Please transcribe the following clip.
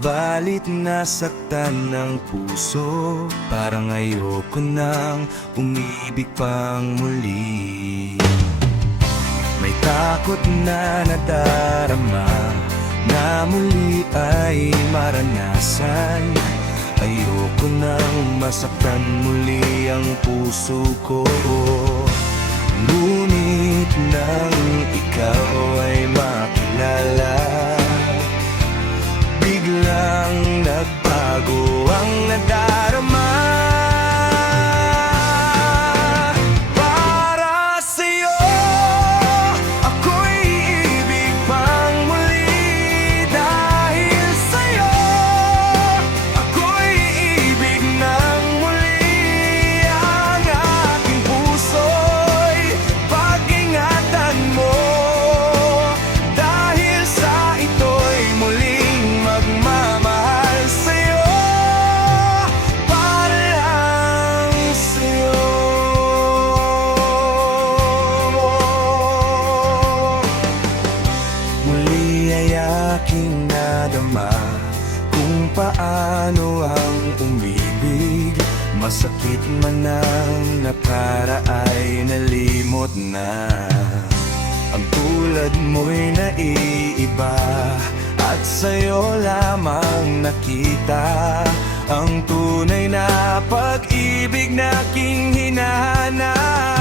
Subalit nasaktan ng puso, parang ayoko nang umibig pang muli. May takot na nadarama na muli ay maranasan. Ayoko nang masaktan muli ang puso ko. Ngunit nang ikaw ay makilala, biglang nagbago ang nadarama. Para sa'yo, ako'y iibig pang muli. Dahil sa'yo, ako'y iibig ng muli. Ang aking puso'y pag-ingatan mo, dahil sa ito'y muling magmamahal sa'yo, para lang sa'yo. Muli ay aking nadama kung paano ang umibig. Masakit man ang nakara ay nalimot na. Ang tulad mo'y naiiba, at sa'yo lamang nakita ang tunay na pag-ibig na aking hinahanap.